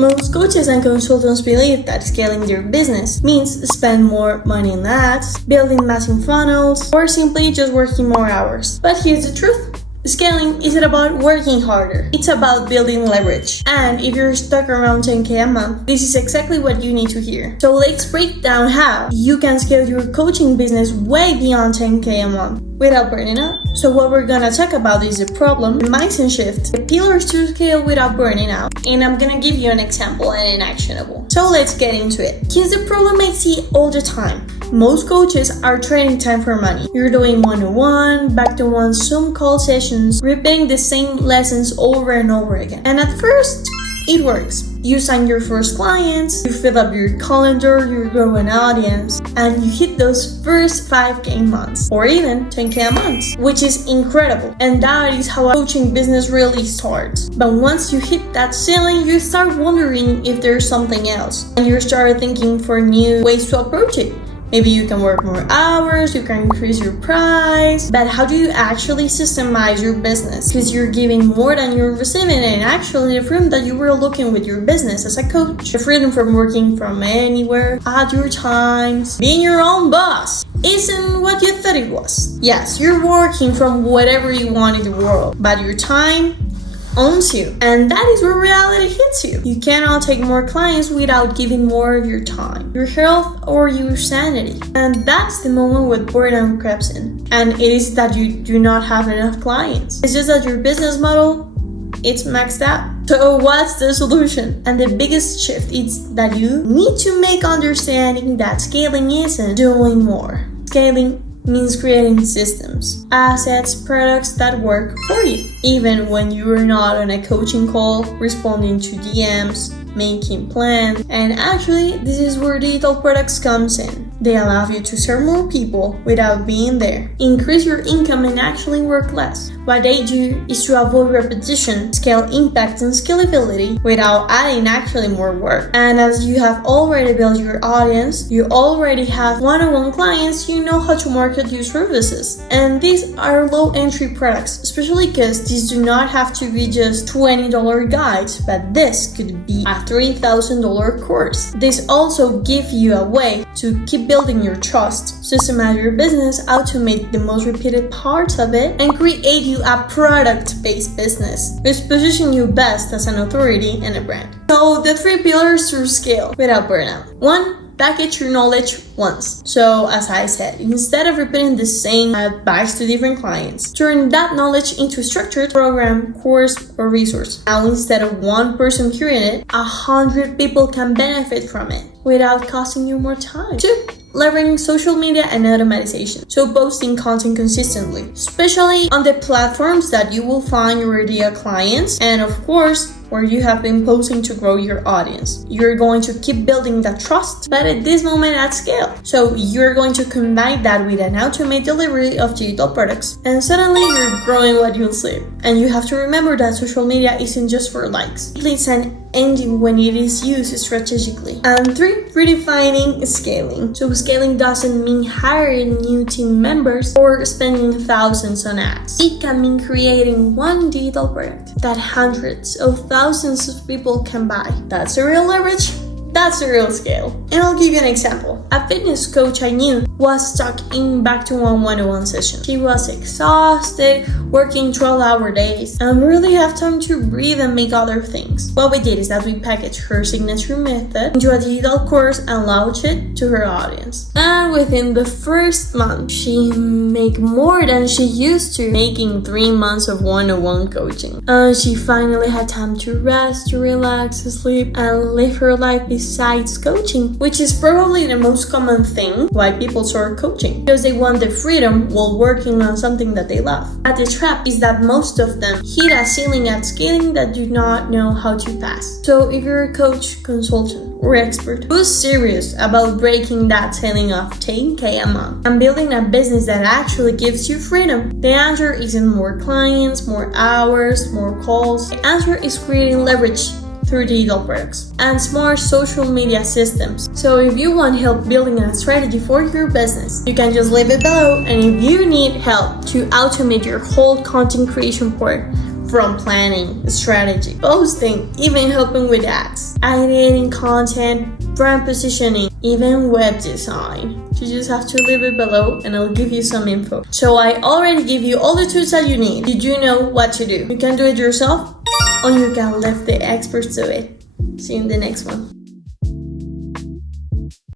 Most coaches and consultants believe that scaling their business means spend more money on ads, building massive funnels, or simply just working more hours. But here's the truth. Scaling isn't about working harder, it's about building leverage. And if you're stuck around 10K a month, this is exactly what you need to hear. So let's break down how you can scale your coaching business way beyond 10K a month without burning out. So what we're gonna talk about is the problem, the mindset shift, the pillars to scale without burning out, and I'm gonna give you an example and an actionable. So let's get into it. Here's the problem I see all the time. Most coaches are trading time for money. You're doing one-on-one, back-to-one Zoom call sessions, repeating the same lessons over and over again. And at first, it works. You sign your first clients, you fill up your calendar, you grow an audience, and you hit those first 5K months, or even 10K a month, which is incredible. And that is how a coaching business really starts. But once you hit that ceiling, you start wondering if there's something else, and you start thinking for new ways to approach it. Maybe you can work more hours, you can increase your price, but how do you actually systemize your business? Because you're giving more than you're receiving, and actually the freedom that you were looking with your business as a coach, the freedom from working from anywhere, at your times, being your own boss, isn't what you thought it was. Yes, you're working from whatever you want in the world, but your time owns you, and that is where reality hits you. You cannot take more clients without giving more of your time, your health, or your sanity. And that's the moment when burnout creeps in. And it is that you do not have enough clients. It's just that your business model, it's maxed out. So what's the solution? And the biggest shift is that you need to make understanding that scaling isn't doing more. Scaling means creating systems, assets, products that work for you. Even when you are not on a coaching call, responding to DMs, making plans. And actually, this is where digital products comes in. They allow you to serve more people without being there, increase your income, and actually work less. What they do is to avoid repetition, scale impact and scalability without adding actually more work. And as you have already built your audience, you already have one-on-one clients, you know how to market your services. And these are low entry products, especially because these do not have to be just $20 guides, but this could be a $3,000 course. This also gives you a way to keep building your trust, systemize your business, automate the most repeated parts of it, and create you a product-based business, which positions you best as an authority and a brand. So the 3 pillars to scale without burnout. 1. Package your knowledge once. So as I said, instead of repeating the same advice to different clients, turn that knowledge into a structured program, course, or resource. Now instead of one person hearing it, 100 people can benefit from it without costing you more time. 2. Leveraging social media and automation. So posting content consistently, especially on the platforms that you will find your ideal clients, and of course, where you have been posting to grow your audience. You're going to keep building that trust, but at this moment at scale. So you're going to combine that with an automated delivery of digital products, and suddenly you're growing what you'll see. And you have to remember that social media isn't just for likes. It's an engine when it is used strategically. And 3, redefining scaling. So scaling doesn't mean hiring new team members or spending thousands on ads. It can mean creating one digital product that hundreds of thousands of people can buy. That's a real leverage. That's a real scale. And I'll give you an example. A fitness coach I knew was stuck in back-to-one one-on-one session. She was exhausted, working 12-hour days, and really have time to breathe and make other things. What we did is that we packaged her signature method into a digital course and launched it to her audience. And within the first month, she made more than she used to, making 3 months of one-on-one coaching. And she finally had time to rest, to relax, to sleep, and live her life besides coaching, which is probably the most common thing why people start coaching, because they want the freedom while working on something that they love. But the trap is that most of them hit a ceiling at scaling that do not know how to pass. So if you're a coach, consultant, or expert who's serious about breaking that ceiling of 10K a month and building a business that actually gives you freedom, the answer isn't more clients, more hours, more calls. The answer is creating leverage through digital products and smart social media systems. So if you want help building a strategy for your business, you can just leave it below. And if you need help to automate your whole content creation part from planning, strategy, posting, even helping with ads, ideating content, brand positioning, even web design. You just have to leave it below and I'll give you some info. So I already give you all the tools that you need. Did you know what to do? You can do it yourself or you can let the experts do it. See you in the next one.